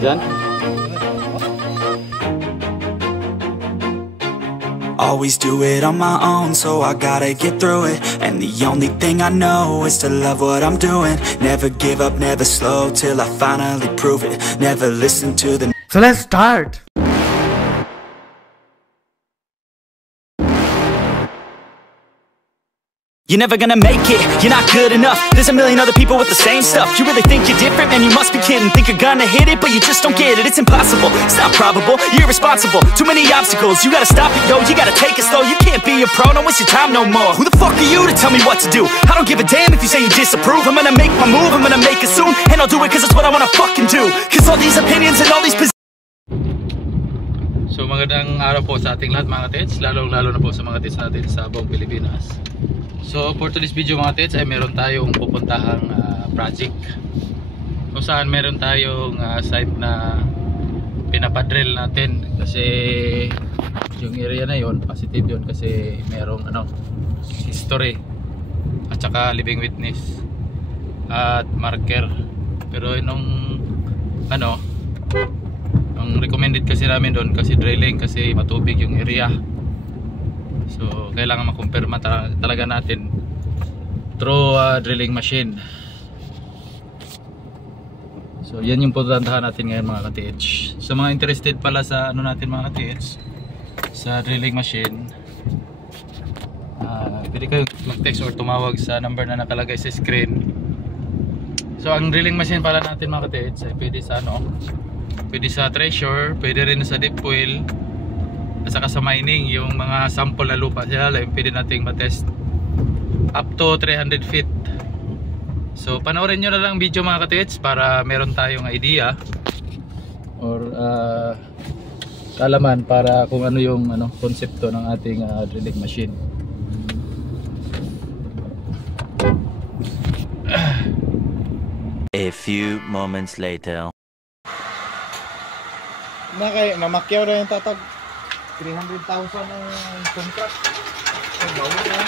Diyan? Always do it on my own, so I gotta get through it. And the only thing I know is to love what I'm doing. Never give up, never slow, till I finally prove it. Never listen to the... So let's start. You're never gonna make it, you're not good enough. There's a million other people with the same stuff. You really think you're different? Man, you must be kidding. Think you're gonna hit it, but you just don't get it. It's impossible, it's not probable, you're irresponsible. Too many obstacles, you gotta stop it, yo. You gotta take it slow, you can't be a pro. Don't waste your time no more. Who the fuck are you to tell me what to do? I don't give a damn if you say you disapprove. I'm gonna make my move, I'm gonna make it soon. And I'll do it cause it's what I wanna fucking do. Cause all these opinions and all these So magandang araw po sa ating lahat mga tits, lalo na po sa mga tits natin sa buong Pilipinas. So for today's video mga tits ay meron tayong pupuntahang project kung saan meron tayong site na pinapadrill natin kasi yung area na yon positive yun kasi merong history at saka living witness at marker. Pero nung ang recommended kasi namin doon kasi drilling kasi matubig yung area. So kailangan makumpirma talaga natin through drilling machine. So yan yung pupuntahan natin ngayon mga ka-TH. Sa mga interested pala sa natin mga ka-TH, sa drilling machine, pwede kayo mag-text or tumawag sa number na nakalagay sa screen. So ang drilling machine pala natin mga ka-TH ay pwede sa pwede sa treasure, pwede rin sa deep well, at saka sa mining, yung mga sample na lupa sila lang pwede nating matest up to 300 feet. So panoorin nyo na lang video mga ka-TH para meron tayong idea or kalaman para kung ano yung konsepto ng ating drilling machine. A few moments later. Namakyaw na yung tatag 300,000 ang contract. Ay, bawal na.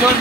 doon.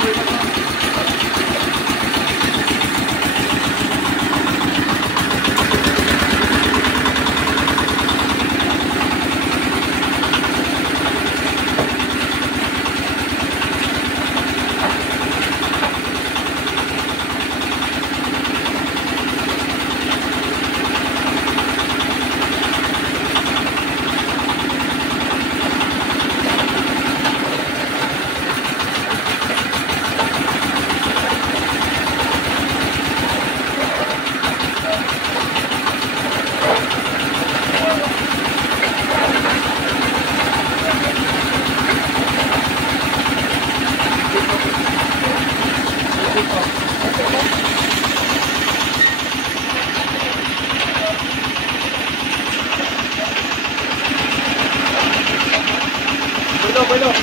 Belok.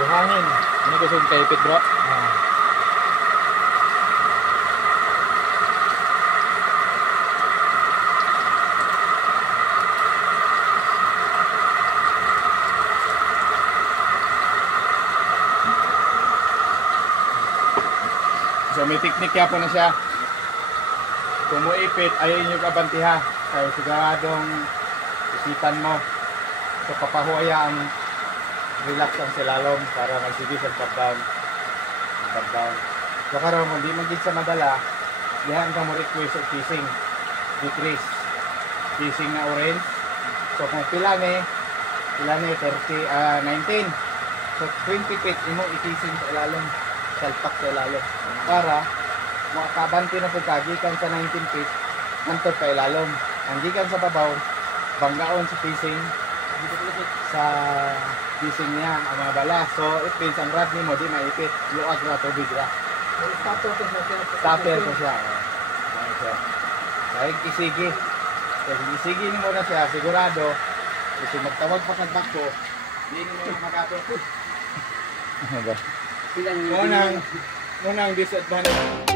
Buhangin. Ini gusto yung kaipit bro. So may teknik kaya po na siya. Kung mo ipit, ayaw nyo kabantiha. Kaya siguradong isipan mo. So papahuaya ang relax ang silalom para magsigis ang pag-down. So karon mo, di magiging sa madala, dihan ka mo request o kissing. Decrease. Kissing na orange. So kung pila ni 19. So 20 feet, imo i-kissing sa ilalom. Salpak sa ilalom. Para makabanti na pagkagikan sa 19 feet, nantod pa ilalom. Ang gikan sa babaw, banggaon sa kissing sa kissing niya ang mga bala. So it means ang rod ni mo di maipit, luag na tubig ra. Stopper ko siya. Dahil kisigi. Kasi kisigi ni mo na siya, sigurado kasi magtawag pa kang bako, hindi mo makapit. Unang disadvantage.